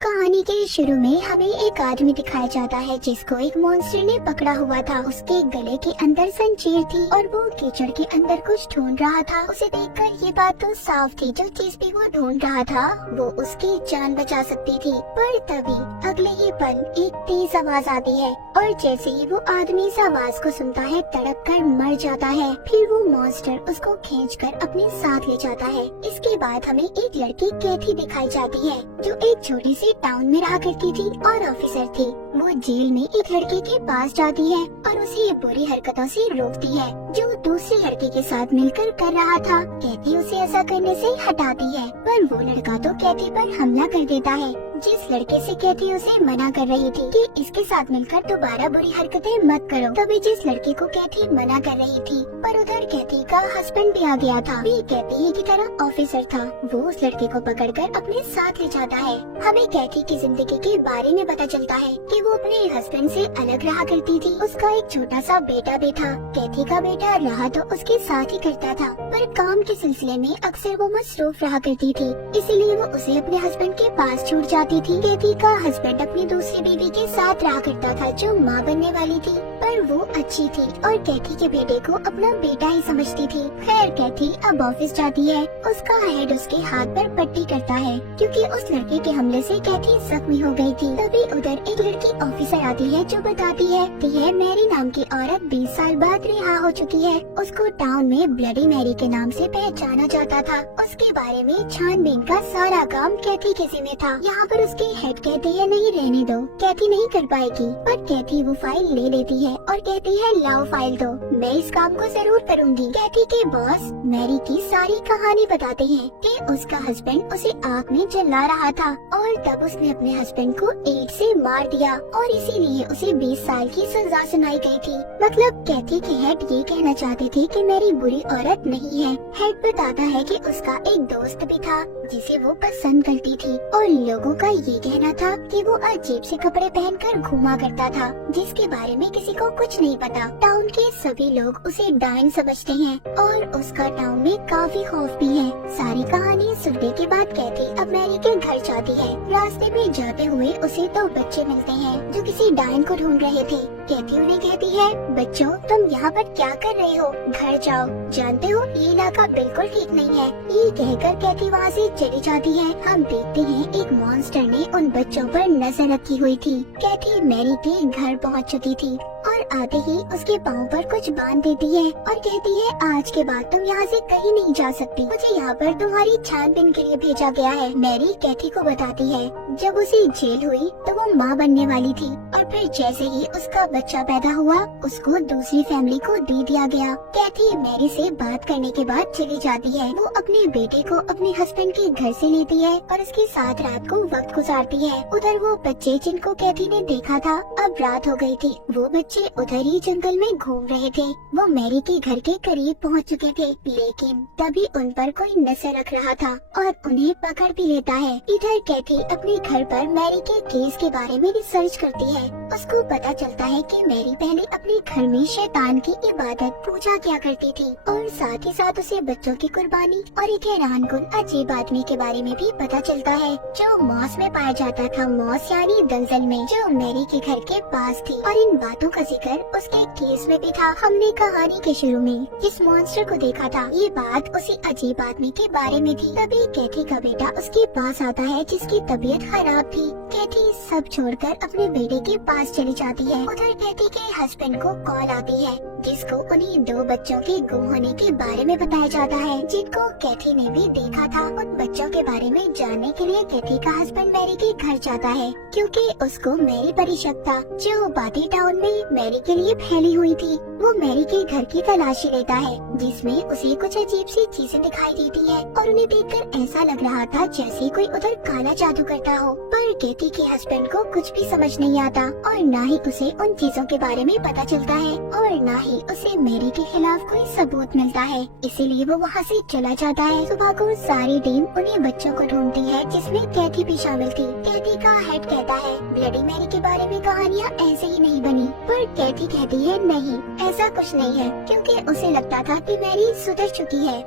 कहानी के शुरू में हमें एक आदमी दिखाया जाता है जिसको एक मॉन्स्टर ने पकड़ा हुआ था। उसके गले के अंदर जंजीर थी और वो कीचड़ के अंदर कुछ ढूंढ रहा था। उसे देखकर ये बात तो साफ थी, जो चीज भी वो ढूंढ रहा था वो उसकी जान बचा सकती थी। पर तभी अगले ही पल एक तेज आवाज आती है और जैसे ही वो आदमी इस आवाज को सुनता है तड़प कर मर जाता है। फिर वो मॉन्स्टर उसको खींचकर अपने साथ ले जाता है। इसके बाद हमें एक लड़की कैथी दिखाई जाती है जो एक छोटी सी टाउन में रहा करती थी और ऑफिसर थी। वो जेल में एक लड़के के पास जाती है और उसे बुरी हरकतों से रोकती है जो दूसरे लड़के के साथ मिलकर कर रहा था। कैथी उसे ऐसा करने से हटाती है पर वो लड़का तो कैथी पर हमला कर देता है। जिस लड़के से कैथी उसे मना कर रही थी कि इसके साथ मिलकर दोबारा बुरी हरकतें मत करो, तभी जिस लड़के को कैथी मना कर रही थी पर उधर कैथी का हस्बैंड भी आ गया था। भी कैथी ही की तरह ऑफिसर था। वो उस लड़के को पकड़कर अपने साथ ले जाता है। हमें कैथी की जिंदगी के बारे में पता चलता है कि वो अपने हस्बैंड से अलग रहा करती थी। उसका एक छोटा सा बेटा भी था। कैथी का बेटा रहा तो उसके साथ ही करता था पर काम के सिलसिले में अक्सर वो मसरूफ रहा करती थी, इसीलिए वो उसे अपने हस्बैंड के पास छूट जाती थी। कैथी का हस्बैंड अपनी दूसरी बीवी के साथ रहा करता था जो माँ बनने वाली थी, पर वो अच्छी थी और कैथी के बेटे को अपना बेटा ही समझती थी। खैर कैथी अब ऑफिस जाती है। उसका हेड उसके हाथ पर पट्टी करता है क्योंकि उस लड़के के हमले से कैथी जख्मी हो गई थी। तभी उधर एक लड़की ऑफिसर आती है जो बताती है कि यह मैरी नाम की औरत 20 साल बाद रिहा हो चुकी है। उसको टाउन में ब्लडी मैरी के नाम से पहचाना जाता था। उसके बारे में छानबीन का सारा काम कैथी के जिम्मे था। यहाँ पर उसके हेड कहते हैं नहीं रहने दो, कैथी नहीं कर पाएगी, पर कैथी वो फाइल ले लेती है और कहती है लाओ फाइल दो, मैं इस काम को जरूर करूँगी। कैथी के बॉस मैरी की सारी कहानी बताते हैं कि उसका हस्बैंड उसे आग में जला रहा था और तब उसने अपने हस्बैंड को ईंट से मार दिया और इसीलिए उसे 20 साल की सजा सुनाई गई थी। मतलब कैथी के हेड ये कहना चाहते थे कि मैरी बुरी औरत नहीं है। हेड बताता है कि उसका एक दोस्त भी था जिसे वो पसंद करती थी और लोगों का ये कहना था कि वो अजीब से कपड़े पहनकर घूमा करता था जिसके बारे में किसी को कुछ नहीं पता। टाउन के सभी लोग उसे डाइन समझते हैं और उसका टाउन में काफी खौफ भी है। सारी कहानी सुनने के बाद कैथी अब मैरी के घर जाती है। रास्ते में जाते हुए उसे 2 बच्चे मिलते हैं जो किसी डाइन को ढूंढ रहे थे। कैथी उन्हें कहती है बच्चों तुम यहाँ पर क्या कर रहे हो, घर जाओ, जानते हो ये इलाका बिल्कुल ठीक नहीं है। ये कहकर कैथी वहाँ से चली जाती है। हम देखते हैं एक मॉन्स्टर ने उन बच्चों पर नजर रखी हुई थी। कैथी मैरी के घर पहुँच चुकी थी और आते ही उसके पाँव पर कुछ बांध देती है और कहती है आज के बाद तुम यहाँ से कहीं नहीं जा सकती, मुझे यहाँ पर तुम्हारी छानबीन के लिए भेजा गया है। मैरी कैथी को बताती है जब उसे जेल हुई तो वो माँ बनने वाली थी और फिर जैसे ही उसका बच्चा पैदा हुआ उसको दूसरी फैमिली को दे दिया गया। कैथी मैरी से बात करने के बाद चली जाती है। वो अपने बेटे को अपने हस्बैंड के घर से लेती है और उसके साथ रात को वक्त गुजारती है। उधर वो बच्चे जिनको कैथी ने देखा था अब रात हो गई थी। वो बच्चे उधर ही जंगल में घूम रहे थे। वो मैरी के घर के करीब पहुंच चुके थे लेकिन तभी उन पर कोई नजर रख रहा था और उन्हें पकड़ भी लेता है। इधर कैथी अपने घर पर मैरी के केस के बारे में रिसर्च करती है। उसको पता चलता है कि मैरी पहले अपने घर में शैतान की इबादत पूजा किया करती थी और साथ ही साथ उसे बच्चों की कुर्बानी और एक हैरान कुन अजीब आदमी के बारे में भी पता चलता है जो मॉस में पाया जाता था। मॉस यानी दलदल में जो मैरी के घर के पास थी और इन बातों का जिक्र उसके केस में भी था। हमने कहानी के शुरू में जिस मॉन्स्टर को देखा था ये बात उसी अजीब आदमी के बारे में थी। तभी कैथी का बेटा उसके पास आता है जिसकी तबीयत खराब थी। कैथी सब छोड़कर अपने बेटे के पास चली जाती है। उधर कैथी के हस्बैंड को कॉल आती है जिसको उन्हीं 2 बच्चों के गुम होने के बारे में बताया जाता है जिनको कैथी ने भी देखा था। उन बच्चों के बारे में जानने के लिए कैथी का हस्बैंड मैरी के घर जाता है क्योंकि उसको मैरी पर ही शक था जो बाती टाउन में मैरी के लिए फैली हुई थी। वो मैरी के घर की तलाशी लेता है जिसमें उसे कुछ अजीब सी चीजें दिखाई देती है और उन्हें देखकर ऐसा लग रहा था जैसे कोई उधर काला जादू करता हो। पर कैथी के हस्बैंड को कुछ भी समझ नहीं आता और न ही उसे उन चीजों के बारे में पता चलता है और न ही उसे मैरी के खिलाफ कोई सबूत मिलता है, इसीलिए वो वहाँ से चला जाता है। सुबह को सारी टीम उन्हीं बच्चों को ढूंढती है जिसमें कैथी भी शामिल थी। कैथी का हेड कहता है ब्लडी मैरी के बारे में कहानियाँ ऐसे ही नहीं बनी, पर कैथी कहती है नहीं ऐसा कुछ नहीं है क्योंकि उसे लगता था कि मैरी सुधर चुकी है।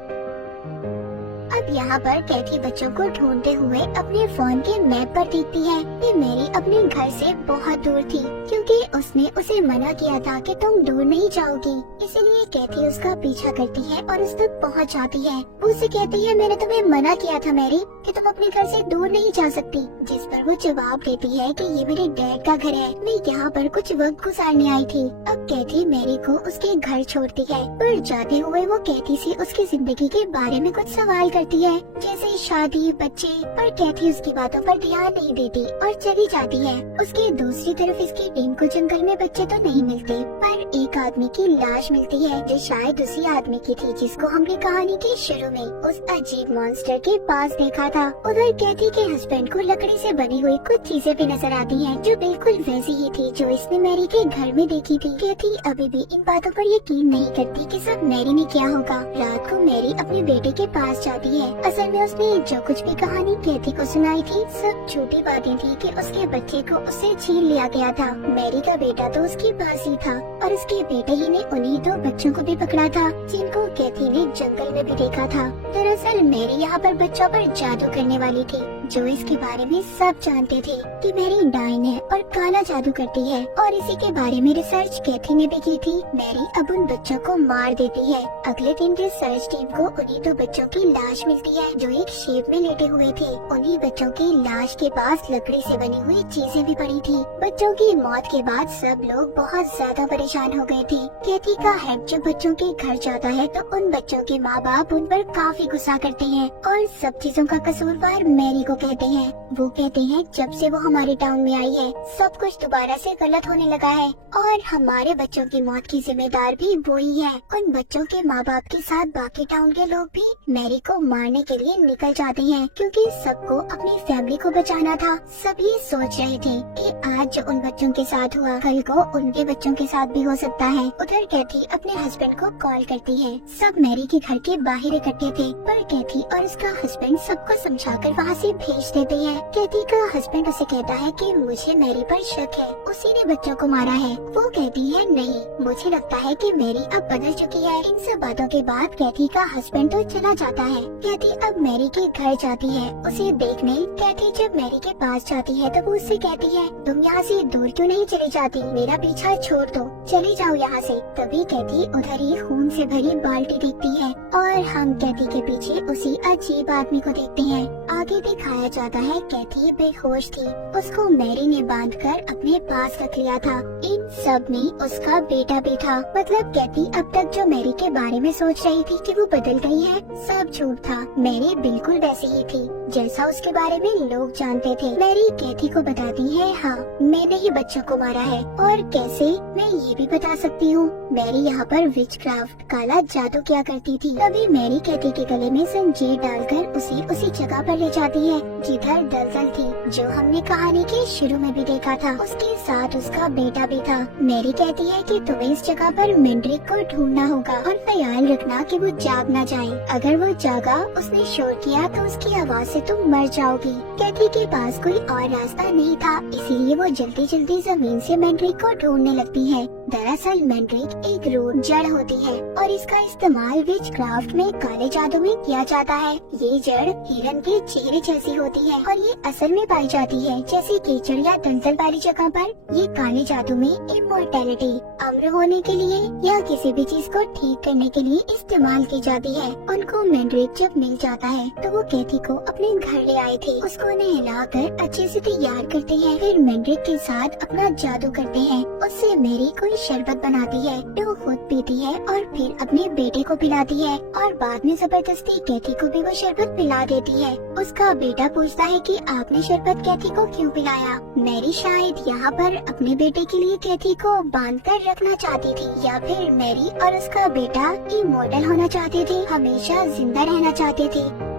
तब यहाँ पर कैथी बच्चों को ढूंढते हुए अपने फोन के मैप पर देखती है कि मैरी अपने घर से बहुत दूर थी, क्योंकि उसने उसे मना किया था कि तुम दूर नहीं जाओगी। इसलिए कैथी उसका पीछा करती है और उस तक पहुँच जाती है। उससे कहती है, मैंने तुम्हें मना किया था मैरी कि तुम अपने घर से दूर नहीं जा सकती। जिस पर वो जवाब देती है कि ये मेरे डैड का घर है, मैं यहाँ पर कुछ वक्त गुजारने आई थी। अब कैथी मैरी को उसके घर छोड़ती है, पर जाते हुए वो कैथी से उसकी जिंदगी के बारे में कुछ सवाल करती है, जैसे शादी, बच्चे, पर कैथी उसकी बातों पर ध्यान नहीं देती और चली जाती है। उसकी दूसरी तरफ इसकी टीम को जंगल में बच्चे तो नहीं मिलते, पर एक आदमी की लाश मिलती है जो शायद उसी आदमी की थी जिसको हमने कहानी के शुरू में उस अजीब मॉन्स्टर के पास देखा था। उधर कैथी के हस्बैंड को लकड़ी से बनी हुई कुछ चीजें भी नजर आती हैं, जो बिल्कुल वैसी ही थी जो इसने मैरी के घर में देखी थी। कैथी अभी भी इन बातों पर यकीन नहीं करती कि सब मैरी ने किया होगा। रात को मैरी अपने बेटे के पास जाती है। असल में उसने जो कुछ भी कहानी कैथी को सुनाई थी सब झूठी बातें थी कि उसके बच्चे को उससे छीन लिया गया था। मैरी का बेटा तो उसके पास ही था और उसके बेटे ही ने उन्हीं दो बच्चों को भी पकड़ा था जिनको कैथी ने जंगल में भी देखा था। दरअसल मैरी यहाँ पर बच्चों पर जादू करने वाली थी, जो इसके बारे में सब जानते थे कि मैरी डाइन है और काला जादू करती है, और इसी के बारे में रिसर्च कैथी ने भी की थी। मैरी अब उन बच्चों को मार देती है। अगले दिन रिसर्च टीम को उन्हीं दो बच्चों की लाश मिलती है जो एक शेप में लेटे हुए थे। उन्हीं बच्चों की लाश के पास लकड़ी से बनी हुई चीजें भी पड़ी थी। बच्चों की मौत के बाद सब लोग बहुत ज्यादा परेशान हो गए थे। कैथी का हेड जब बच्चों के घर जाता है तो उन बच्चों के माँ बाप उन पर काफी गुस्सा करते हैं और सब चीजों का कसूरवार मैरी को कहते हैं। वो कहते हैं जब से वो हमारे टाउन में आई है सब कुछ दोबारा से गलत होने लगा है और हमारे बच्चों की मौत की जिम्मेदार भी वो ही है। उन बच्चों के माँ बाप के साथ बाकी टाउन के लोग भी मैरी को मारने के लिए निकल जाते हैं, क्योंकि सबको अपनी फैमिली को बचाना था। सब ये सोच रहे थे कि आज जो उन बच्चों के साथ हुआ कल को उनके बच्चों के साथ भी हो सकता है। उधर कैथी अपने हस्बैंड को कॉल करती है। सब मैरी के घर के बाहर इकट्ठे थे, पर कैथी और उसका हस्बैंड सबको समझाकर वहाँ से भेज देते हैं। कैथी का हस्बैंड उसे कहता है कि मुझे मैरी पर शक है, उसी ने बच्चों को मारा है। वो कहती है नहीं, मुझे लगता है कि मैरी अब बदल चुकी है। इन सब बातों के बाद कैथी का हस्बैंड तो चला जाता है। कैथी अब मैरी के घर जाती है उसे देखने। कैथी जब मैरी के पास जाती है तो वो उससे कहती है, तुम यहाँ से दूर क्यों नहीं चली जाती, मेरा पीछा छोड़ दो, चली जाओ यहाँ से। तभी कैथी उधर ही खून से भरी बाल्टी देखती है और हम कैथी के पीछे उसी अजीब आदमी को देखते हैं। आगे दिखाया जाता है कैथी बेहोश थी, उसको मैरी ने बांधकर अपने पास रख लिया था। इन सब में उसका बेटा भी था। मतलब कैथी अब तक जो मैरी के बारे में सोच रही थी कि वो बदल गई है, सब झूठ था। मैरी बिल्कुल वैसी ही थी जैसा उसके बारे में लोग जानते थे। मैरी कैथी को बताती है, हाँ मैंने ही बच्चों को मारा है, और कैसे मैं ये भी बता सकती हूँ। मैरी यहाँ पर विच क्राफ्ट काला जादू किया करती थी। तभी मैरी कैथी के गले में जंजीर डालकर उसी जगह पर ले जाती है जिधर दलदल थी, जो हमने कहानी के शुरू में भी देखा था। उसके साथ उसका बेटा भी था। मैरी कहती है कि तुम्हें इस जगह पर मैंड्रिक को ढूंढना होगा और ख्याल रखना कि वो जाग ना जाए। अगर वो जागा, उसने शोर किया तो उसकी आवाज से तुम मर जाओगी। कैथी के पास कोई और रास्ता नहीं था, इसीलिए वो जल्दी जल्दी जमीन से मैंड्रिक को ढूंढने लगती है। दरअसल मैंड्रिक एक रूट जड़ होती है और इसका इस्तेमाल विच क्राफ्ट में काले जादू में किया जाता है। ये जड़ हिरन के चेहरे जैसी होती है और ये असल में पाई जाती है, जैसे कीचड़ या दलदल वाली जगह पर। ये काले जादू में इमोर्टैलिटी, अमर होने के लिए या किसी भी चीज को ठीक करने के लिए इस्तेमाल की जाती है। उनको मैंड्रिक जब मिल जाता है तो वो कैथी को अपने घर ले आए थे। उसको नहलाकर अच्छे से तैयार करते हैं, फिर मैंड्रिक के साथ अपना जादू करते हैं। उससे मैरी कोई शरबत बनाती है जो खुद पीती है और फिर अपने बेटे को पिलाती है और बाद में जबरदस्ती कैथी को भी वो शरबत पिला देती है। उसका बेटा पूछता है कि आपने शरबत कैथी को क्यों पिलाया। मैरी शायद यहाँ पर अपने बेटे के लिए कैथी को बांध कर रखना चाहती थी, या फिर मैरी और उसका बेटा इमॉर्टल होना चाहते थे, हमेशा जिंदा रहना चाहते थे।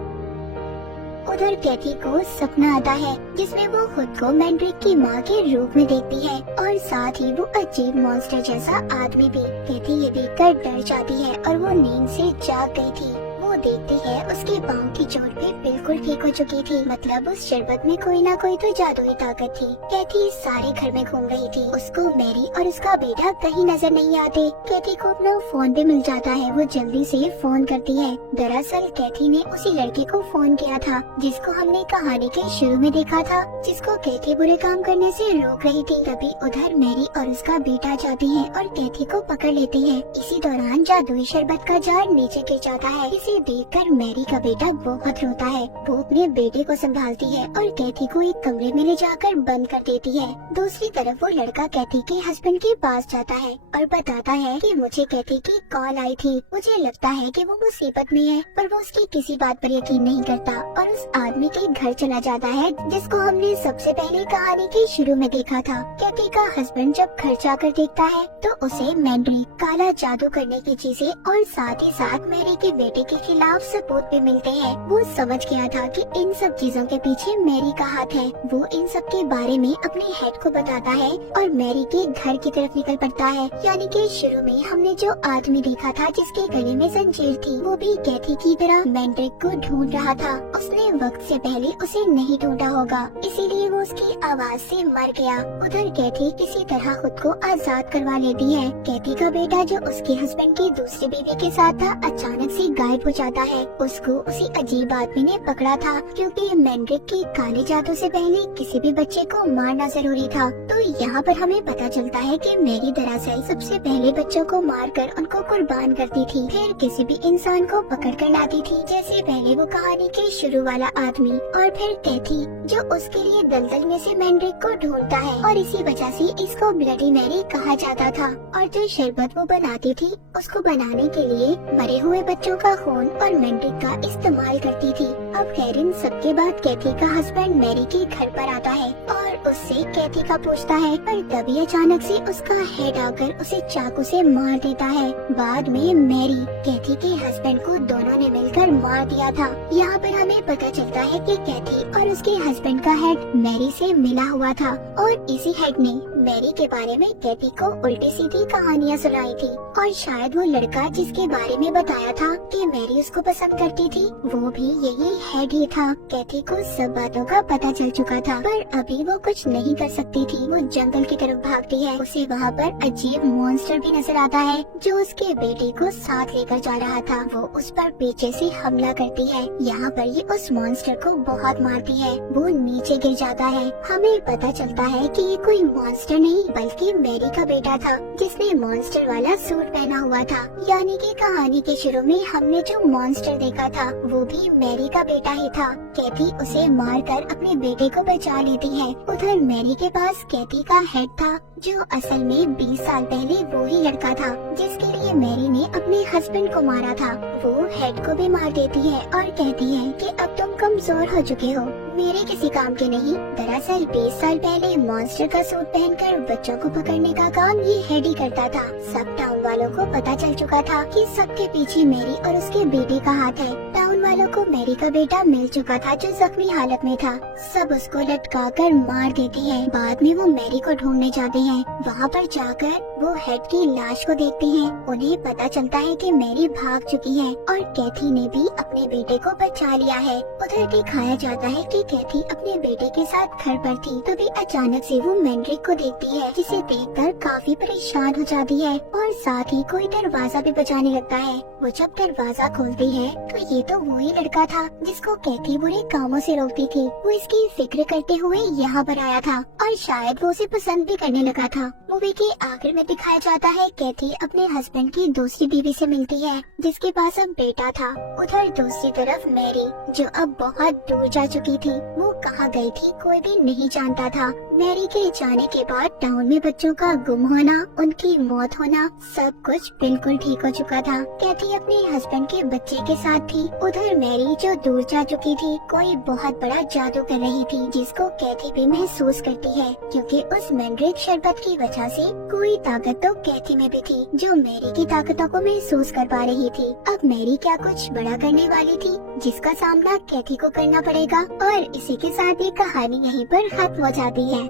उधर कैथी को सपना आता है जिसमें वो खुद को मैंड्रिक की माँ के रूप में देखती है और साथ ही वो अजीब मॉन्स्टर जैसा आदमी भी। कैथी ये देखकर डर जाती है और वो नींद से जाग गई थी। वो देखती है उसके पाँव की चोट भी बिल्कुल ठीक हो चुकी थी। मतलब उस शरबत में कोई ना कोई तो जादुई ताकत थी। कैथी सारे घर में घूम रही थी। उसको मैरी और उसका बेटा कहीं नजर नहीं आते। कैथी को अपना फोन भी मिल जाता है। वो जल्दी से फोन करती है। दरअसल कैथी ने उसी लड़के को फोन किया था जिसको हमने कहानी के शुरू में देखा था, जिसको कैथी बुरे काम करने से रोक रही थी। तभी उधर मैरी और उसका बेटा जाती है और कैथी को पकड़ लेती है। इसी दौरान जादुई शरबत का जार नीचे गिर जाता है। इसे देखकर मैरी का बेटा बहुत रोता है। वो अपने बेटे को संभालती है और कैथी को एक कमरे में ले जाकर बंद कर देती है। दूसरी तरफ वो लड़का कैथी के हस्बैंड के पास जाता है और बताता है कि मुझे कैथी की कॉल आई थी। मुझे लगता है कि वो मुसीबत में है, पर वो उसकी किसी बात पर यकीन नहीं करता और उस आदमी के घर चला जाता है जिसको हमने सबसे पहले कहानी के शुरू में देखा था। कैथी का हस्बैंड जब घर जाकर देखता है तो उसे मैंड्रिक, काला जादू करने की चीजें और साथ ही साथ मैरी के बेटे के खिलाफ सबूत भी मिलते हैं। वो समझ गया था कि इन सब चीजों के पीछे मैरी का हाथ है। वो इन सब के बारे में अपने हेड को बताता है और मैरी के घर की तरफ निकल पड़ता है। यानी कि शुरू में हमने जो आदमी देखा था जिसके गले में जंजीर थी, वो भी कैथी की तरह मैंड्रिक को ढूंढ रहा था। उसने वक्त से पहले उसे नहीं ढूंढा होगा, इसीलिए वो उसकी आवाज से मर गया। उधर कैथी किसी तरह खुद को आजाद करवा लेती है। कैथी का बेटा जो उसके हस्बैंड की दूसरी बीवी के साथ था, अचानक से गायब हो जाता है। उसको उसी अजीब आदमी ने पकड़ा था क्योंकि मैंड्रिक के काले जादू से पहले किसी भी बच्चे को मारना जरूरी था। तो यहाँ पर हमें पता चलता है कि मैरी दरअसल सबसे पहले बच्चों को मारकर उनको कुर्बान करती थी, फिर किसी भी इंसान को पकड़ कर लाती थी, जैसे पहले वो कहानी के शुरू वाला आदमी, और फिर कैथी जो उसके लिए दलदल में से मैंड्रिक को ढूंढता है और इसी वजह से इसको ब्लडी मैरी कहा जाता था। और जो शरबत वो बनाती थी उसको बनाने के लिए मरे हुए बच्चों का खून और मैंड्रिक का इस्तेमाल करती थी। अब खैर इन सबके बाद कैथी का हस्बैंड मैरी के घर पर आता है और उससे कैथी का पूछता है, पर तभी अचानक से उसका हेड आकर उसे चाकू से मार देता है। बाद में मैरी कैथी के हस्बैंड को दोनों ने मिलकर मार दिया था। यहाँ पर हमें पता चलता है कि कैथी और उसके हस्बैंड का हेड मैरी से मिला हुआ था और इसी हेड ने मैरी के बारे में कैथी को उल्टी सीधी कहानियाँ सुनाई थी। और शायद वो लड़का जिसके बारे में बताया था कि मैरी उसको पसंद करती थी, वो भी यही हेड ही था। कैथी को सब बातों का पता चल चुका था, पर अभी वो कुछ नहीं कर सकती थी। वो जंगल की तरफ भागती है। उसे वहाँ पर अजीब मॉन्स्टर भी नजर आता है जो उसके बेटे को साथ लेकर जा रहा था। वो उस पर पीछे से हमला करती है। यहाँ पर ये उस मॉन्स्टर को बहुत मारती है। वो नीचे गिर जाता है। हमें पता चलता है कि ये कोई मॉन्स्टर नहीं बल्कि मैरी का बेटा था जिसने मॉन्स्टर वाला सूट पहना हुआ था। यानी कि कहानी के शुरू में हमने जो मॉन्स्टर देखा था वो भी मैरी का बेटा ही था। कैथी उसे मारकर अपने बेटे को बचा लेती है। उधर मैरी के पास कैथी का हेड था जो असल में 20 साल पहले वो ही लड़का था जिसके लिए मैरी ने अपने हस्बैंड को मारा था। वो हेड को भी मार देती है और कहती है कि अब तुम कमजोर हो चुके हो, मेरे किसी काम के नहीं। दरअसल 20 साल पहले मॉन्स्टर का सूट पहनकर बच्चों को पकड़ने का काम ये हेड ही करता था। सब टाउन वालों को पता चल चुका था कि सबके पीछे मैरी और उसके बेटे का हाथ है। टाउन वालों को मैरी का बेटा मिल चुका था जो जख्मी हालत में था। सब उसको लटका कर मार देते हैं। बाद में वो मैरी को ढूंढने जाते हैं। वहाँ पर जाकर वो हेड की लाश को देखते हैं। उन्हें पता चलता है कि मैरी भाग चुकी है और कैथी ने भी अपने बेटे को बचा लिया है। उधर दिखाया जाता है कि कैथी अपने बेटे के साथ घर पर थी। तभी अचानक से वो मैंड्रिक को देखती है जिसे देखकर काफी परेशान हो जाती है और साथ ही कोई दरवाजा भी बजाने लगता है। वो जब दरवाजा खोलती है तो ये तो वही लड़का था जिसको कैथी बुरे कामों से रोकती थी। वो इसकी फिक्र करते हुए यहाँ पर आया था और शायद वो उसे पसंद भी करने लगा था। मूवी के आखिर में दिखाया जाता है कैथी अपने हस्बैंड की दूसरी बीवी से मिलती है जिसके पास अब बेटा था। उधर दूसरी तरफ मैरी जो अब बहुत दूर जा चुकी थी, वो कहाँ गई थी कोई भी नहीं जानता था। मैरी के जाने के बाद टाउन में बच्चों का गुम होना, उनकी मौत होना, सब कुछ बिल्कुल ठीक हो चुका था। कैथी अपने हस्बैंड के बच्चे के साथ थी। उधर मैरी जो दूर जा चुकी थी कोई बहुत बड़ा जादू कर रही थी जिसको कैथी भी महसूस करती है क्योंकि उस मैंड्रिक शरबत की वजह से कोई ताकत तो कैथी में भी थी जो मैरी की ताकतों को महसूस कर पा रही थी। अब मैरी क्या कुछ बड़ा करने वाली थी जिसका सामना कैथी को करना पड़ेगा। और इसी के साथ ये कहानी यहीं पर खत्म हो जाती है।